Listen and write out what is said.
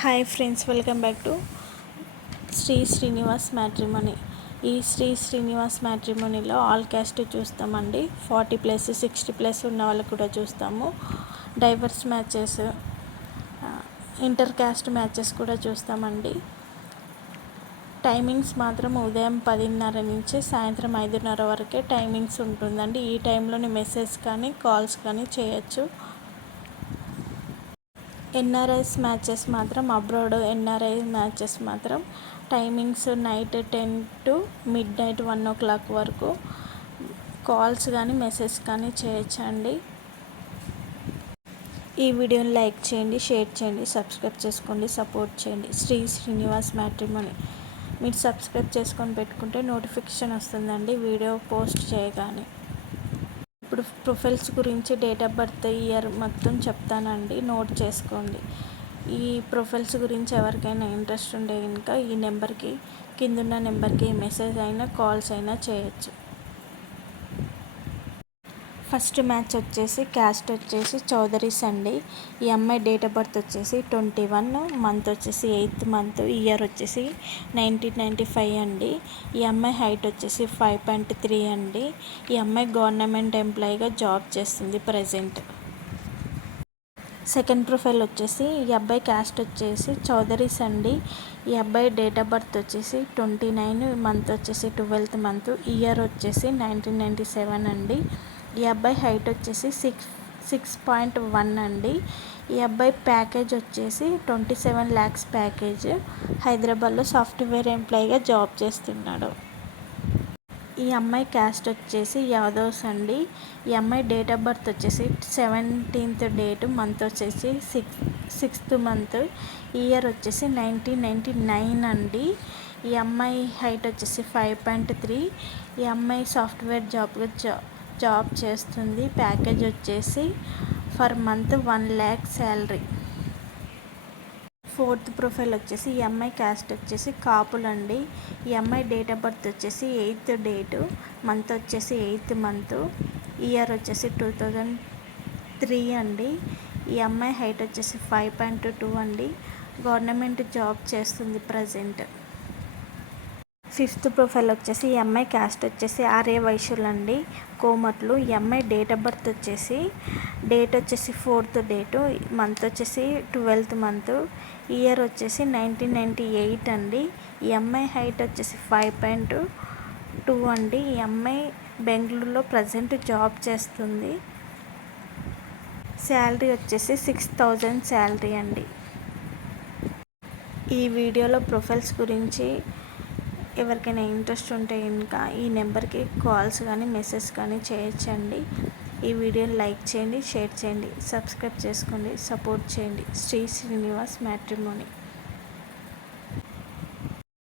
Hi friends, welcome back to Shri Srinivas matrimony. ఈ శ్రీ శ్రీనివాస్ మ్యాట్రిమోనీలో all caste చూస్తామండి. 40+ 60+ ఉన్న వాళ్ళకు కూడా చూస్తాము. Divorce matches, inter caste matches కూడా చూస్తామండి. టైమింగ్స్ మాత్రం ఉదయం 10:30 నుంచి సాయంత్రం 5:30 వరకే టైమింగ్స్ ఉంటుందండి. ఈ టైంలోనే మెసేజ్ కానీ కాల్స్ కానీ చేయొచ్చు. ఎన్ఆర్ఐస్ మ్యాచెస్ మాత్రం, అబ్రాడ్ ఎన్ఆర్ఐ మ్యాచెస్ మాత్రం timings night 10 to midnight 1 o'clock వరకు కాల్స్ కానీ మెసేజ్ కానీ చేయొచ్చండి. ఈ వీడియోని లైక్ చేయండి, షేర్ చేయండి, సబ్స్క్రైబ్ చేసుకోండి, సపోర్ట్ చేయండి. శ్రీ శ్రీనివాస్ మ్యాట్రిమోనీ మీరు సబ్స్క్రైబ్ చేసుకొని పెట్టుకుంటే నోటిఫికేషన్ వస్తుందండి వీడియో పోస్ట్ చేయగానే. ఇప్పుడు ప్రొఫైల్స్ గురించి డేట్ ఆఫ్ బర్త్, ఇయర్ మొత్తం చెప్తానండి, నోట్ చేసుకోండి. ఈ ప్రొఫైల్స్ గురించి ఎవరికైనా ఇంట్రెస్ట్ ఉంటే కనుక ఈ నెంబర్కి, కిందున్న నెంబర్కి మెసేజ్ అయినా కాల్స్ అయినా చేయొచ్చు. ఫస్ట్ మ్యాచ్ వచ్చేసి క్యాస్ట్ వచ్చేసి చౌదరీస్ అండి. ఈ అమ్మాయి డేట్ ఆఫ్ బర్త్ వచ్చేసి 21, మంత్ వచ్చేసి 8th month, ఇయర్ వచ్చేసి 1995 అండి. ఈ అమ్మాయి హైట్ వచ్చేసి 5.3 అండి. ఈ అమ్మాయి గవర్నమెంట్ ఎంప్లాయీగా జాబ్ చేస్తుంది ప్రజెంట్. సెకండ్ ప్రొఫైల్ వచ్చేసి ఈ అబ్బాయి క్యాస్ట్ వచ్చేసి చౌదరీస్ అండి. ఈ అబ్బాయి డేట్ ఆఫ్ బర్త్ వచ్చేసి 29, మంత్ వచ్చేసి 12th month, ఇయర్ వచ్చేసి 1997 అండి. ఈ అబ్బాయి హైట్ వచ్చేసి 6.1 అండి. ఈ అబ్బాయి ప్యాకేజ్ వచ్చేసి 27 lakhs ప్యాకేజ్. హైదరాబాద్లో సాఫ్ట్వేర్ ఎంప్లాయీగా జాబ్ చేస్తున్నాడు. ఈ అమ్మాయి క్యాస్ట్ వచ్చేసి యాదవ్స్ అండి. ఈ అమ్మాయి డేట్ ఆఫ్ బర్త్ వచ్చేసి 17th date, మంత్ వచ్చేసి 6th month, ఇయర్ వచ్చేసి 1999 అండి. ఈ అమ్మాయి హైట్ వచ్చేసి 5.3. ఈ అమ్మాయి సాఫ్ట్వేర్ జాబ్ చేస్తుంది. ప్యాకేజ్ వచ్చేసి for month 1 lakh salary. Fourth profile వచ్చేసి ఈ అమ్మాయి క్యాస్ట్ వచ్చేసి కాపులండి. ఈ అమ్మాయి డేట్ ఆఫ్ బర్త్ వచ్చేసి 8th date, మంత్ వచ్చేసి 8th month, ఇయర్ వచ్చేసి 2003 అండి. ఈ అమ్మాయి హైట్ వచ్చేసి 5.2 అండి. గవర్నమెంట్ జాబ్ చేస్తుంది ప్రజెంట్. ఫిఫ్త్ ప్రొఫైల్ వచ్చేసి ఈ అమ్మాయి క్యాస్ట్ వచ్చేసి ఆర్య వైశ్యులండి, కోమట్లు. ఈ అమ్మాయి డేట్ ఆఫ్ బర్త్ వచ్చేసి 4th date, మంత్ వచ్చేసి 12th month, ఇయర్ వచ్చేసి 1998 అండి. ఈ అమ్మాయి హైట్ వచ్చేసి 5.2 అండి. ఈ అమ్మాయి బెంగళూరులో ప్రజెంట్ జాబ్ చేస్తుంది. శాలరీ వచ్చేసి 6,000 శాలరీ అండి. ఈ వీడియోలో ప్రొఫైల్స్ గురించి ఎవరికైనా ఇంట్రెస్ట్ ఉంటే ఇంకా ఈ నెంబర్కి కాల్స్ కానీ మెసేజ్ కానీ చేయొచ్చండి. ఈ వీడియోని లైక్ చేయండి, షేర్ చేయండి, సబ్స్క్రైబ్ చేసుకోండి, సపోర్ట్ చేయండి. శ్రీ శ్రీనివాస్ మ్యాట్రిమోనీ.